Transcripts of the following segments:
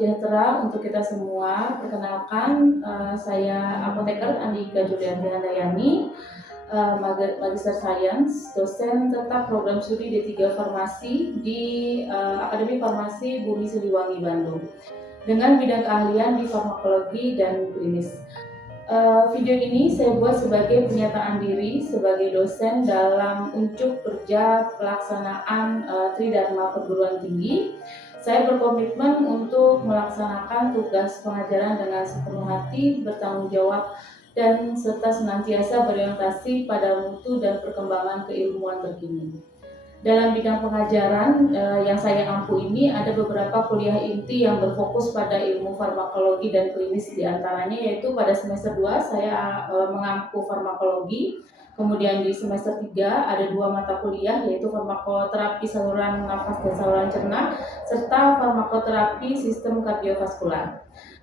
sejahtera untuk kita semua. Perkenalkan, saya apoteker Andika Julianti Handayani, Magister Sains, dosen tetap program studi D3 Farmasi di Akademi Farmasi Bumi Siliwangi Bandung, dengan bidang keahlian di farmakologi dan klinis. Video ini saya buat sebagai pernyataan diri sebagai dosen dalam unjuk kerja pelaksanaan Tridharma Perguruan Tinggi. Saya berkomitmen untuk melaksanakan tugas pengajaran dengan sepenuh hati, bertanggung jawab, dan serta senantiasa berorientasi pada mutu dan perkembangan keilmuan terkini. Dalam bidang pengajaran yang saya ampu ini ada beberapa kuliah inti yang berfokus pada ilmu farmakologi dan klinis, diantaranya yaitu pada semester 2 saya mengampu farmakologi, kemudian di semester 3 ada 2 mata kuliah yaitu farmakoterapi saluran nafas dan saluran cerna serta farmakoterapi sistem kardiovaskular.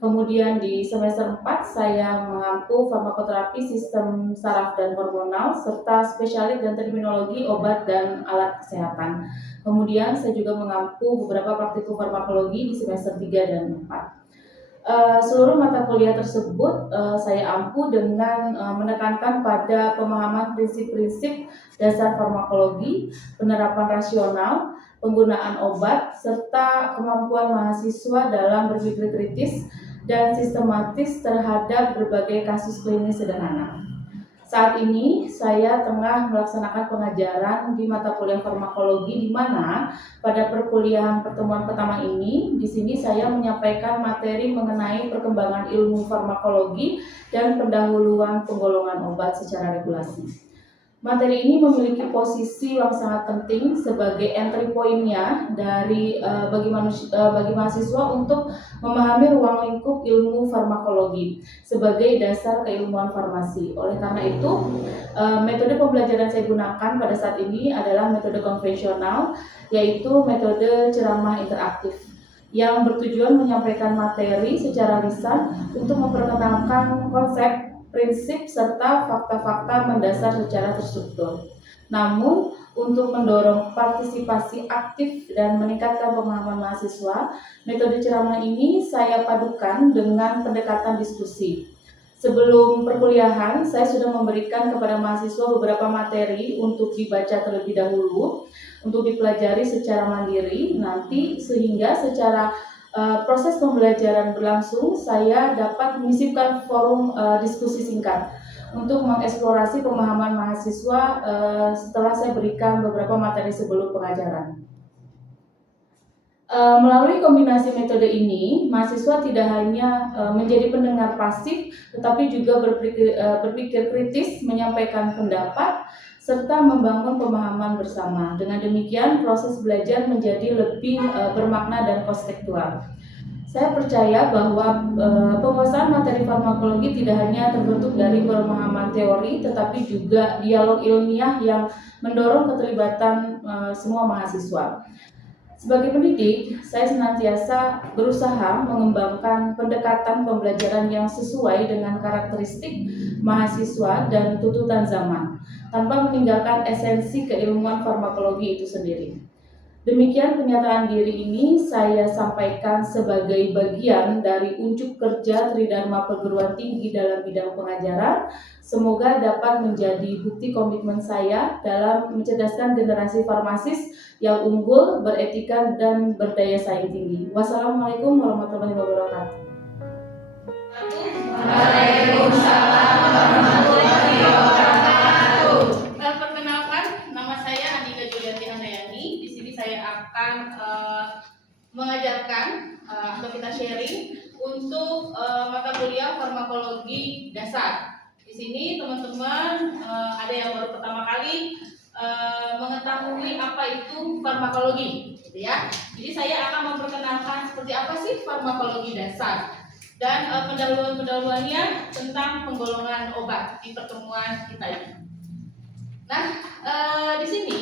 Kemudian di semester 4 saya mengampu farmakoterapi sistem saraf dan hormonal serta spesialis dan terminologi obat dan alat kesehatan. Kemudian saya juga mengampu beberapa praktikum farmakologi di semester 3 dan 4. Seluruh mata kuliah tersebut saya ampu dengan menekankan pada pemahaman prinsip-prinsip dasar farmakologi, penerapan rasional, penggunaan obat, serta kemampuan mahasiswa dalam berpikir kritis dan sistematis terhadap berbagai kasus klinis sederhana. Saat ini saya tengah melaksanakan pengajaran di mata kuliah farmakologi, di mana pada perkuliahan pertemuan pertama ini, di sini saya menyampaikan materi mengenai perkembangan ilmu farmakologi dan pendahuluan penggolongan obat secara regulasi. Materi ini memiliki posisi yang sangat penting sebagai entry point-nya bagi mahasiswa untuk memahami ruang lingkup ilmu farmakologi sebagai dasar keilmuan farmasi. Oleh karena itu, metode pembelajaran saya gunakan pada saat ini adalah metode konvensional, yaitu metode ceramah interaktif yang bertujuan menyampaikan materi secara lisan untuk memperkenalkan konsep, prinsip, serta fakta-fakta mendasar secara terstruktur. Namun, untuk mendorong partisipasi aktif dan meningkatkan pemahaman mahasiswa, metode ceramah ini saya padukan dengan pendekatan diskusi. Sebelum perkuliahan, saya sudah memberikan kepada mahasiswa beberapa materi untuk dibaca terlebih dahulu, untuk dipelajari secara mandiri, nanti sehingga secara proses pembelajaran berlangsung, saya dapat menyisipkan forum diskusi singkat untuk mengeksplorasi pemahaman mahasiswa setelah saya berikan beberapa materi sebelum pengajaran. Melalui kombinasi metode ini, mahasiswa tidak hanya menjadi pendengar pasif, tetapi juga berpikir kritis, menyampaikan pendapat, serta membangun pemahaman bersama. Dengan demikian, proses belajar menjadi lebih bermakna dan konstekstual. Saya percaya bahwa penguasaan materi farmakologi tidak hanya terbentuk dari pemahaman teori, tetapi juga dialog ilmiah yang mendorong keterlibatan semua mahasiswa. Sebagai pendidik, saya senantiasa berusaha mengembangkan pendekatan pembelajaran yang sesuai dengan karakteristik mahasiswa dan tuntutan zaman, tanpa meninggalkan esensi keilmuan farmakologi itu sendiri. Demikian pernyataan diri ini saya sampaikan sebagai bagian dari unjuk kerja Tridharma Perguruan Tinggi dalam bidang pengajaran. Semoga dapat menjadi bukti komitmen saya dalam mencerdaskan generasi farmasis yang unggul, beretika, dan berdaya saing tinggi. Wassalamualaikum warahmatullahi wabarakatuh. Waalaikumsalam warahmatullahi wabarakatuh. Perkenalkan, nama saya Andika Julianti Handayani. Di sini saya akan mengajarkan atau kita sharing untuk mata kuliah farmakologi dasar. Di sini teman-teman ada yang baru pertama kali mengetahui apa itu farmakologi, gitu ya. Jadi saya akan memperkenalkan seperti apa sih farmakologi dasar dan pendahuluan-pendahuluannya tentang penggolongan obat di pertemuan kita ini. Nah, di sini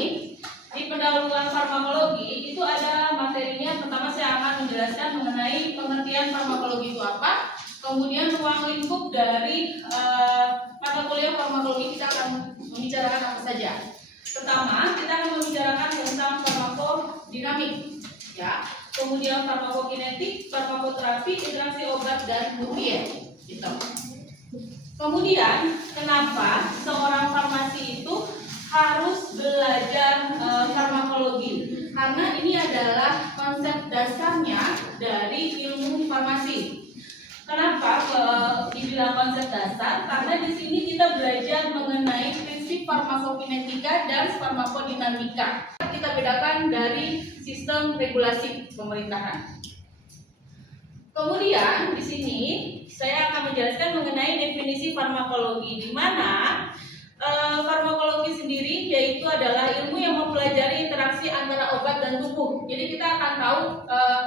di pendahuluan farmakologi itu ada materinya. Pertama saya akan menjelaskan mengenai pengertian farmakologi itu apa, kemudian ruang lingkup dari mata kuliah farmakologi kita akan membicarakan apa saja. Pertama, kita akan membicarakan tentang farmakodinamik, ya. kemudian farmakokinetik, farmakoterapi, interaksi obat dan nutrien. Gitu. Kemudian, kenapa seorang farmasi itu harus belajar farmakologi? Karena ini adalah konsep dasarnya dari ilmu farmasi. Kenapa dibilang konsep dasar? Karena di sini kita belajar mengenai prinsip farmakokinetika dan farmakodinamika. Kita bedakan dari sistem regulasi pemerintahan. Kemudian di sini saya akan menjelaskan mengenai definisi farmakologi, di mana farmakologi sendiri yaitu adalah ilmu yang mempelajari interaksi antara obat dan tubuh. Jadi kita akan tahu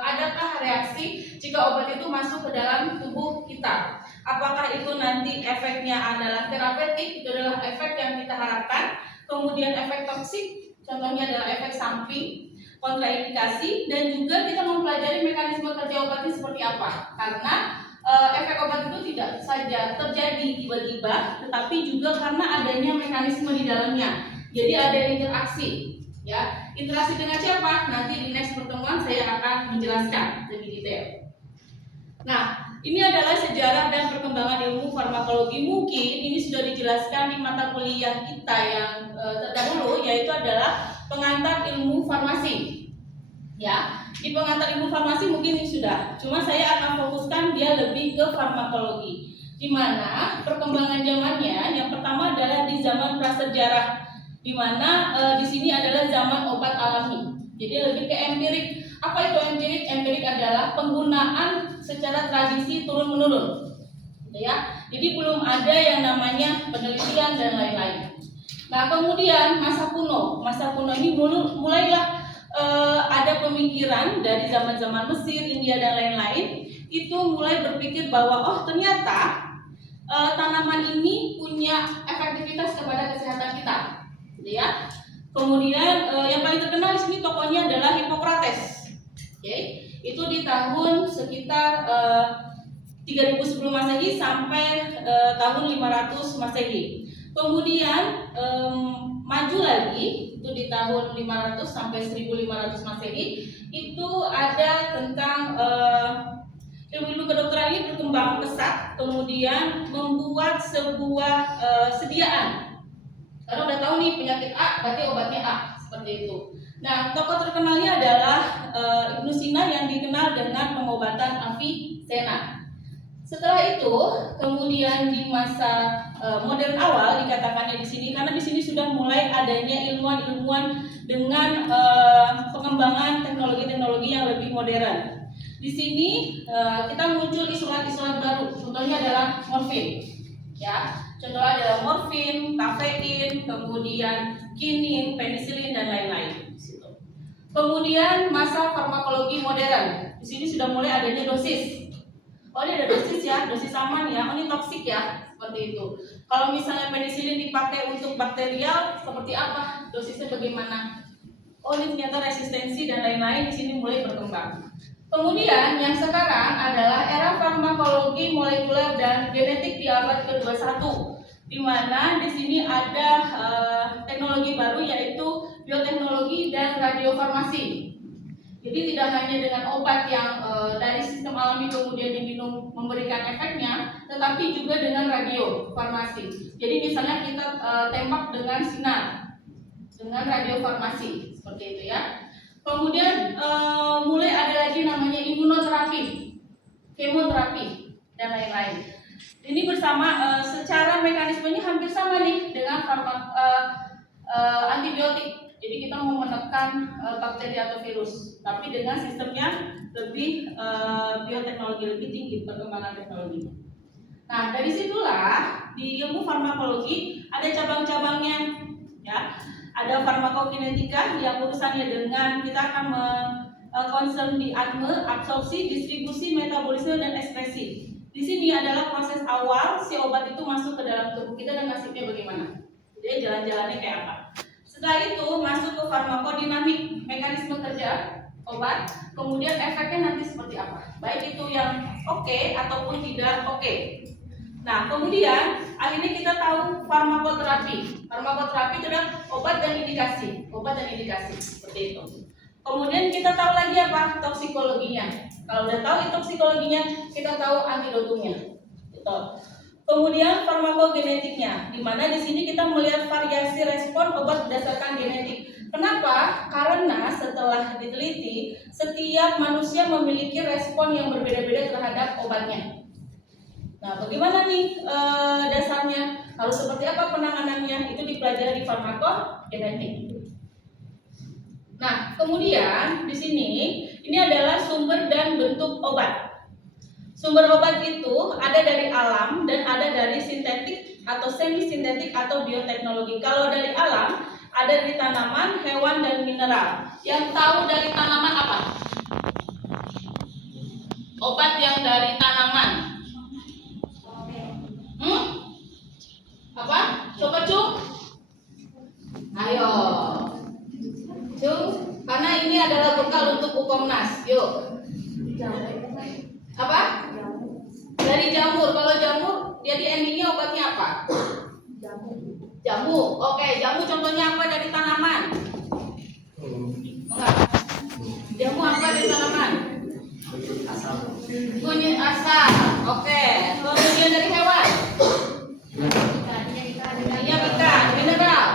adakah reaksi jika obat itu masuk ke dalam tubuh kita. Apakah itu nanti efeknya adalah terapeutik, itu adalah efek yang kita harapkan. Kemudian efek toksik, contohnya adalah efek samping, kontraindikasi, dan juga kita mempelajari mekanisme kerja obatnya seperti apa. Karena efek obat itu tidak saja terjadi tiba-tiba, tetapi juga karena adanya mekanisme di dalamnya. Jadi ada interaksi, ya. Interaksi dengan siapa? Nanti di next pertemuan saya akan menjelaskan lebih detail. Nah, ini adalah sejarah dan perkembangan ilmu farmakologi. Mungkin ini sudah dijelaskan di mata kuliah kita yang terdahulu, yaitu adalah pengantar ilmu farmasi. Ya, di pengantar ilmu farmasi mungkin ini sudah. Cuma saya akan fokuskan dia lebih ke farmakologi. Di mana perkembangan zamannya yang pertama adalah di zaman prasejarah, di mana di sini adalah zaman obat alami. Jadi lebih ke empirik. Apa itu empirik? Empirik adalah penggunaan secara tradisi turun menurun. Ya, jadi belum ada yang namanya penelitian dan lain-lain. Nah, kemudian masa kuno. Masa kuno ini mulailah ada pemikiran dari zaman-zaman Mesir, India dan lain-lain, itu mulai berpikir bahwa oh ternyata tanaman ini punya efektivitas kepada kesehatan kita, gitu ya. Kemudian yang paling terkenal di sini tokohnya adalah Hippocrates. Itu di tahun sekitar 3000 sebelum Masehi sampai tahun 500 Masehi. Kemudian maju lagi itu di tahun 500 sampai 1500 Masehi, itu ada tentang ilmu kedokteran ini berkembang pesat, kemudian membuat sebuah sediaan. Karena udah tahu nih penyakit A, berarti obatnya A, seperti itu. Nah, tokoh terkenalnya adalah Ibnu Sina yang dikenal dengan pengobatan Avicenna. Setelah itu, kemudian di masa modern awal dikatakannya di sini, karena di sini sudah mulai adanya ilmuwan-ilmuwan dengan pengembangan teknologi-teknologi yang lebih modern. Di sini kita muncul isolat-isolat baru, contohnya adalah morfin, ya. Contohnya adalah morfin, kafein, kemudian kinin, penisilin dan lain-lain. Kemudian masa farmakologi modern, di sini sudah mulai adanya dosis. Oh, ini ada dosis ya, dosis aman ya, oh ini toksik ya, seperti itu. Kalau misalnya penisilin dipakai untuk bakterial, seperti apa? Dosisnya bagaimana? Oh, ini ternyata resistensi dan lain-lain di sini mulai berkembang. Kemudian yang sekarang adalah era farmakologi molekuler dan genetik di abad ke-21, di mana di sini ada teknologi baru yaitu bioteknologi dan radiofarmasi. Jadi tidak hanya dengan obat yang dari sistem alami kemudian diminum memberikan efeknya, tetapi juga dengan radiofarmasi. Jadi misalnya kita tembak dengan sinar, dengan radiofarmasi, seperti itu ya. Kemudian mulai ada lagi namanya imunoterapi, kemoterapi dan lain-lain. Ini bersama secara mekanismenya hampir sama nih dengan antibiotik. Jadi kita mau menekan bakteri atau virus, tapi dengan sistemnya lebih bioteknologi, lebih tinggi perkembangan teknologi. Nah, dari situlah di ilmu farmakologi ada cabang-cabangnya, ya. Ada farmakokinetika yang urusannya dengan kita akan concern di ADME, absorpsi, distribusi, metabolisme dan ekspresi. Di sini adalah proses awal si obat itu masuk ke dalam tubuh kita dan nasibnya bagaimana. Jadi jalan-jalannya kayak apa. Setelah itu masuk ke farmakodinamik, mekanisme kerja obat, kemudian efeknya nanti seperti apa, baik itu yang oke ataupun tidak oke. Nah, kemudian akhirnya kita tahu farmakoterapi. Farmakoterapi itu adalah obat dan indikasi, seperti itu. Kemudian kita tahu lagi apa? Toksikologinya. Kalau udah tahu toksikologinya, kita tahu antidotumnya. Gitu. Kemudian farmakogenetiknya, di mana di sini kita melihat variasi respon obat berdasarkan genetik. Kenapa? Karena setelah diteliti, setiap manusia memiliki respon yang berbeda-beda terhadap obatnya. Nah, bagaimana nih dasarnya? Lalu seperti apa penanganannya? Itu dipelajari di farmakogenetik. Nah, kemudian di sini ini adalah sumber dan bentuk obat. Sumber obat itu ada dari alam dan ada dari sintetik atau semi sintetik atau bioteknologi. Kalau dari alam ada dari tanaman, hewan dan mineral. Yang tahu dari tanaman apa? Obat yang dari tanaman. Apa? Coba Cung. Ayo. Cung, karena ini adalah bekal untuk Ukomnas. Yuk. Apa? Dari jamur. Kalau jamur, jadi endingnya obatnya apa? Jamu. Oke, jamu contohnya apa dari tanaman? Enggak. Jamu apa dari tanaman? Kunyit asam. Oke. Kemudian dari hewan? Iya, ikan. Mineral.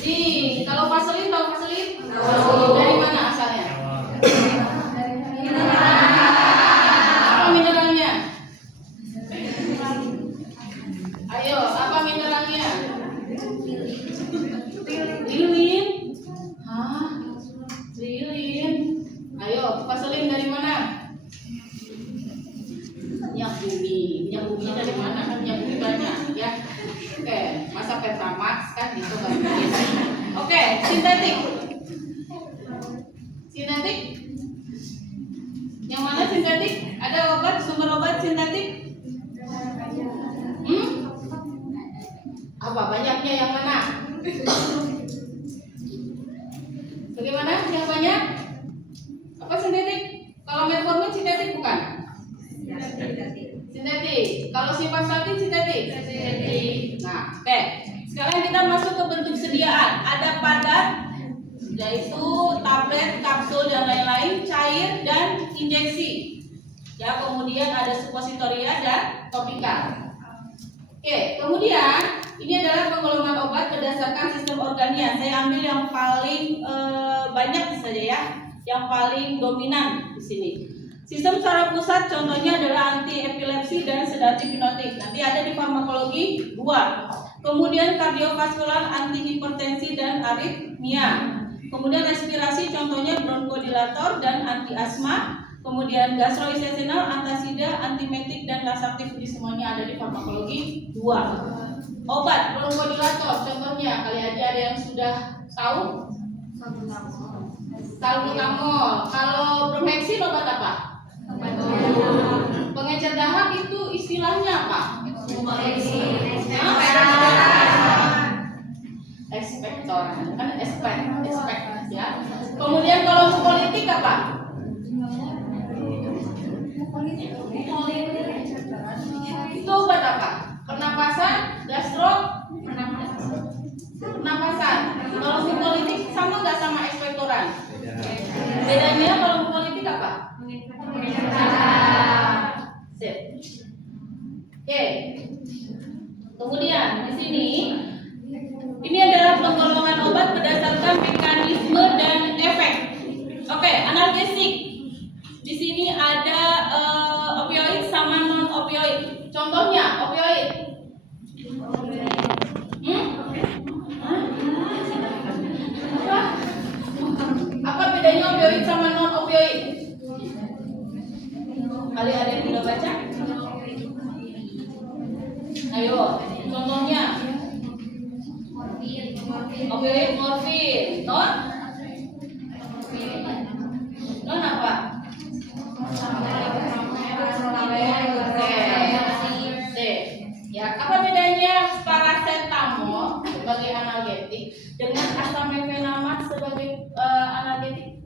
Zinc. Kalau vaselin, tahu vaselin? Dari mana asalnya? Apa mineralnya? Ayo, apa mineralnya? Lilin. Hah? Lilin. Ayo, vaselin dari mana? Minyak bumi. Minyak bumi dari mana? Kan minyak bumi banyak, ya. Oke, masa Petramax kan gitu kan. Oke, sintetik. Sintetik? Yang mana sintetik? Ada obat, sumber obat sintetik? Apa banyaknya yang mana? Bagaimana? Yang banyak? Apa sintetik? Kalau metformin sintetik bukan? Sintetik. Kalau simvastatin sintetik? Sintetik. Nah, oke. Sekarang kita masuk ke bentuk sediaan. Ada padat, yaitu tablet, kapsul dan lain-lain, cair dan injeksi. Ya, kemudian ada suppositoria dan topikal. Oke, kemudian ini adalah penggolongan obat berdasarkan sistem organnya. Saya ambil yang paling banyak saja ya, yang paling dominan di sini. Sistem secara pusat contohnya adalah anti epilepsi dan sedatif hipnotik. Nanti ada di farmakologi 2. Kemudian kardiovaskular, anti hipertensi dan aritmia. Kemudian respirasi contohnya bronkodilator dan anti asma. Kemudian gastrointestinal, antasida, antimetik dan lasaktif, di semuanya ada di farmakologi 2. Obat bronkodilator contohnya kali aja ada yang sudah tahu? Salbutamol. Kalau bromheksin obat apa? Pengencer dahak itu istilahnya apa? Ekspektoran, kan expect ya. Kemudian kalau politik apa? Itu obat apa? Pernapasan, gastro, pernapasan. Kalau politik sama nggak sama ekspektoran? Bedanya kalau politik apa? Sip. Oke. Kemudian di sini ini adalah penggolongan obat berdasarkan mekanisme dan efek. Oke, analgesik. Di sini ada opioid sama non opioid. Contohnya opioid. Apa bedanya opioid sama non opioid? Kali ada yang udah baca? Ayo, contohnya. Opioid, morfin, non? Non apa? Ya, apa bedanya paracetamol sebagai analgetik dengan acetaminophen sebagai analgetik?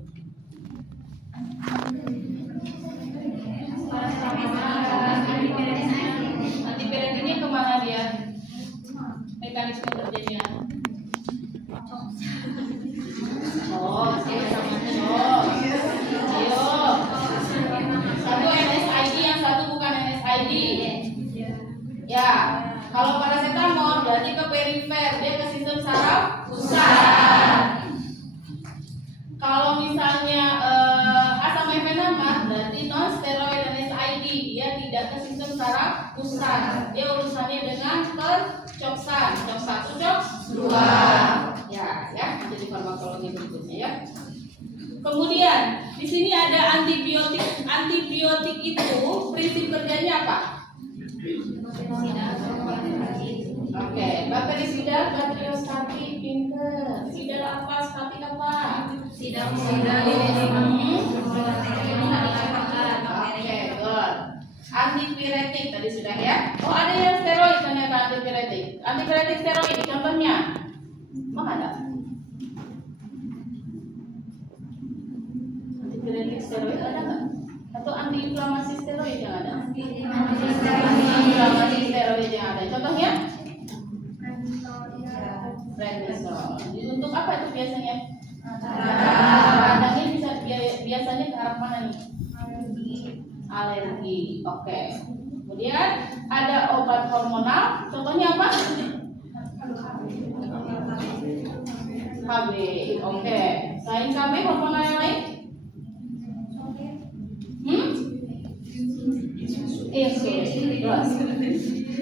Antipiretinnya kemana dia? Mekanisme kerjanya? Ya. Kalau paracetamol berarti ke perifer, dia ke sistem saraf pusat. Kalau misalnya asam mefenamah berarti non steroid dan SID, dia tidak ke sistem saraf pusat. Dia urusannya dengan percoksan, cok 1, cok 2. Ya, nanti di farmakologi berikutnya ya. Kemudian di sini ada antibiotik. Antibiotik itu prinsip kerjanya apa? Oke, bakteri sidal, bakteriostati, pinter. Sidal apa? Statik apa? Sidang Oke, good. Antipiretik tadi sudah ya. Oh, ada yang steroid ternyata antipiretik. Antipiretik steroid contohnya. Emang ada? Antipiretik steroid ada nggak? Atau antiinflamasi steroid yang ada? Antiinflamasi steroid yang ada. Contohnya? Prednisone. Untuk apa itu biasanya? Radangnya biasanya ke arah mana nih? Alergi. Oke. Kemudian ada obat hormonal. Contohnya apa? KB. Oke. Selain KB, hormonal yang lain? Insulin. Terus.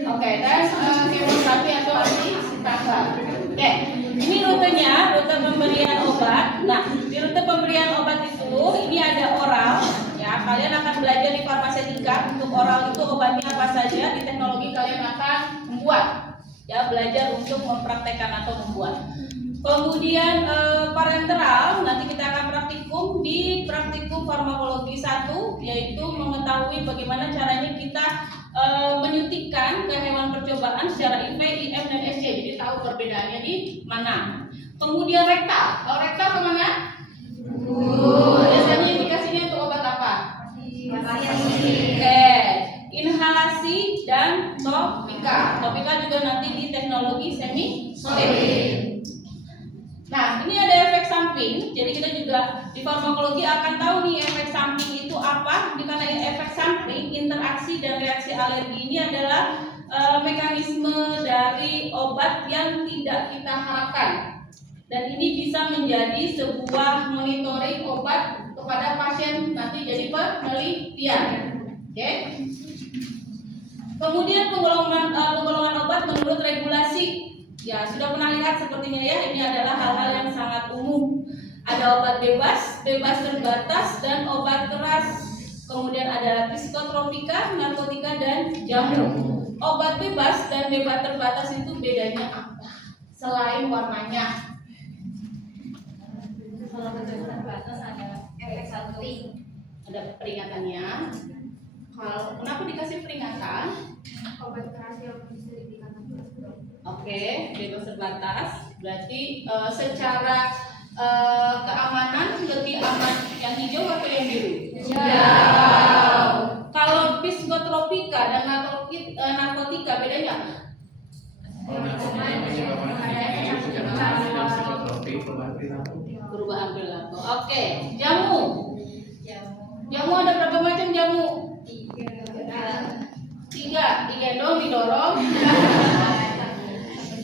Oke, dan kemoterapi atau anti-kanker. Oke, ini rutenya, rute pemberian obat. Nah, di rute pemberian obat itu, ini ada oral. Ya, kalian akan belajar di farmasetika. Untuk oral itu obatnya apa saja. Di teknologi kalian akan membuat. Ya, belajar untuk mempraktekkan atau membuat. Kemudian parenteral, nanti kita akan praktikum di praktikum farmakologi 1, yaitu mengetahui bagaimana caranya kita menyuntikkan ke hewan percobaan secara IV, IM, dan SC. Jadi tahu perbedaannya di mana. Kemudian rektal. Kalau rektal kemana? Biasanya indikasinya untuk obat apa? Oke. Inhalasi dan topika. Topika juga nanti di teknologi semi solid. Nah, ini ada efek samping. Jadi kita juga di farmakologi akan tahu nih efek samping itu apa. Karena efek samping, interaksi dan reaksi alergi ini adalah mekanisme dari obat yang tidak kita harapkan. Dan ini bisa menjadi sebuah monitoring obat kepada pasien nanti jadi penelitian. Oke. Kemudian penggolongan obat menurut regulasi. Ya, sudah pernah lihat sepertinya ya, ini adalah hal-hal yang sangat umum. Ada obat bebas, bebas terbatas, dan obat keras. Kemudian ada psikotropika, narkotika, dan jamu. Obat bebas dan bebas terbatas itu bedanya apa? Selain warnanya. Kalau bebas terbatas ada efek samping. Ada peringatannya. Kalau kenapa dikasih peringatan? Obat keras yang bisa dikatakan Oke, bebas terbatas. Berarti secara keamanan lebih aman yang hijau atau yang biru? Hijau. Kalau psikotropika dan narkotika bedanya apa? Perubahan perilaku. Oke, jamu. Jamu ada berapa macam jamu? 3. Digendong, didorong.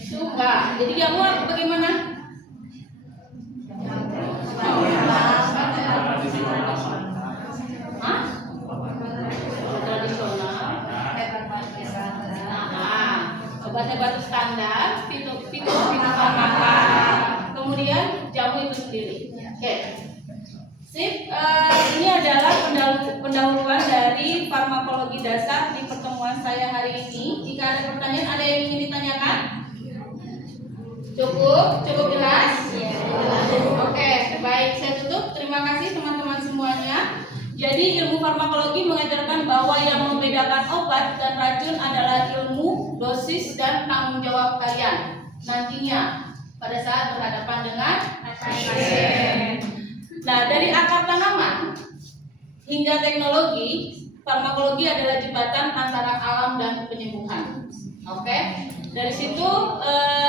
Suka. Jadi jamu bagaimana? Hah? Tradisional. Obat-obat standar, fitofarmaka. Kemudian jamu itu sendiri. Oke. Sip. Ini adalah pendahuluan dari farmakologi dasar di pertemuan saya hari ini. Jika ada pertanyaan, ada yang ingin ditanyakan? Cukup jelas? Oke, baik, saya tutup. Terima kasih teman-teman semuanya. Jadi ilmu farmakologi mengajarkan bahwa yang membedakan obat dan racun adalah ilmu, dosis, dan tanggung jawab kalian nantinya pada saat berhadapan dengan pasien. Nah, dari akar tanaman hingga teknologi, farmakologi adalah jembatan antara alam dan penyembuhan. Oke? Dari situ,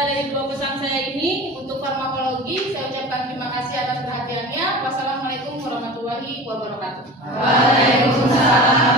dari dua pesan saya ini untuk farmakologi, saya ucapkan terima kasih atas perhatiannya. Wassalamualaikum warahmatullahi wabarakatuh. Waalaikumsalam.